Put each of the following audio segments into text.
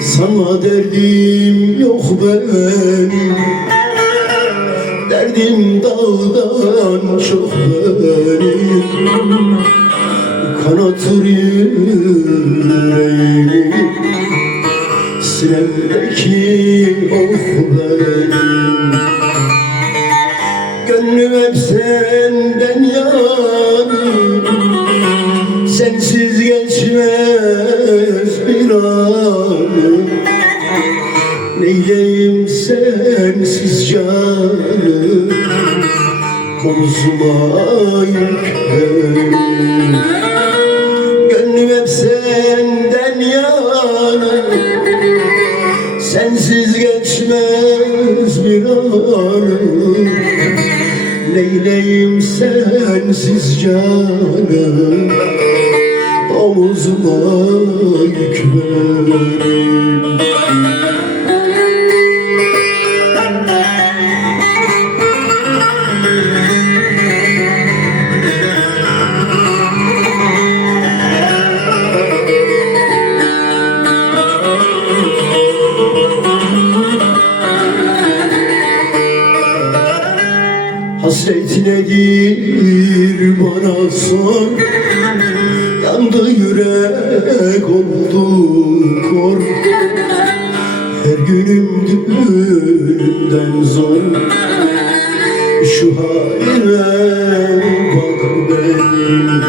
Sana derdim yok benim. Derdim dağdan çok benim. Kanatır yüreğimi Sinemdeki oh benim? Geçmez bir anım Neyleyim sensiz canım? Omzuma yüklerim Gönlüm hep senden yanır Sensiz geçmez bir anım Neyleyim sensiz canım? Omuzuma Hasret nedir bana sor Yandı yürek oldu kor. Her günüm düğünümden zor. Şu haline bak benim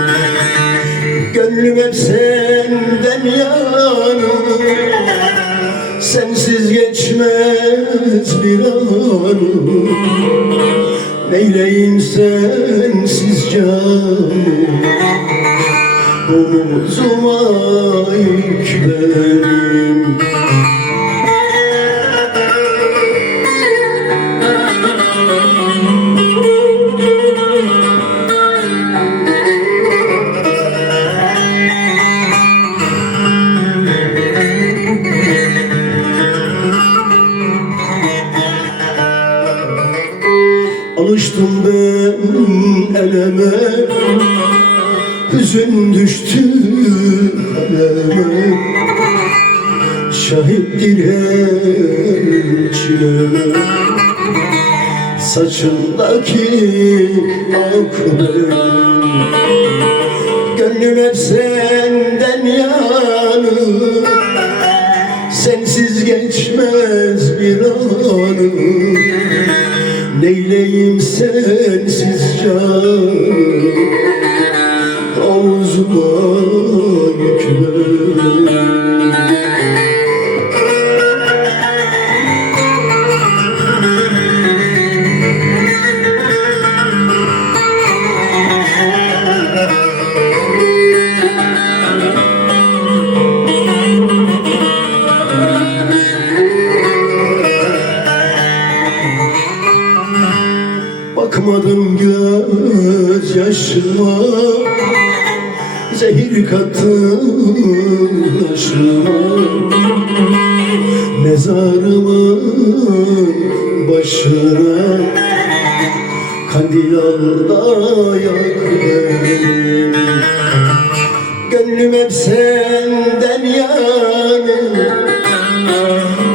Gönlüm hep senden yanır Sensiz geçmez bir anım. Neyleyim sensiz canım Omuzuma yüklerim. Alıştım ben eleme Hüzün düştü kaleme Şahittir her çileme Saçındaki ak Gönlüm hep senden yanır Sensiz geçmez bir anım Neyleyim sensiz canım Bakmadın göz yaşıma Zehir kattın aşıma Mezarımın başına Kandil al da yak Gönlüm hep senden yanır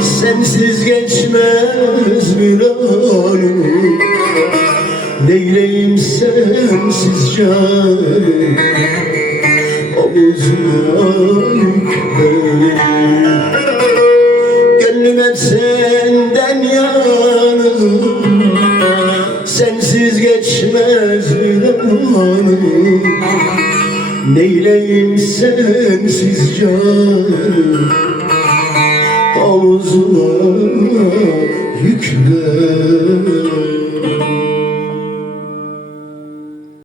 Sensiz geçmez bir anım Neyleyim sensiz canım Yüklerim Gönlüm hep senden yanır. Sensiz geçmez bir anım Neyleyim sensiz canım? Omuzuma yüklerim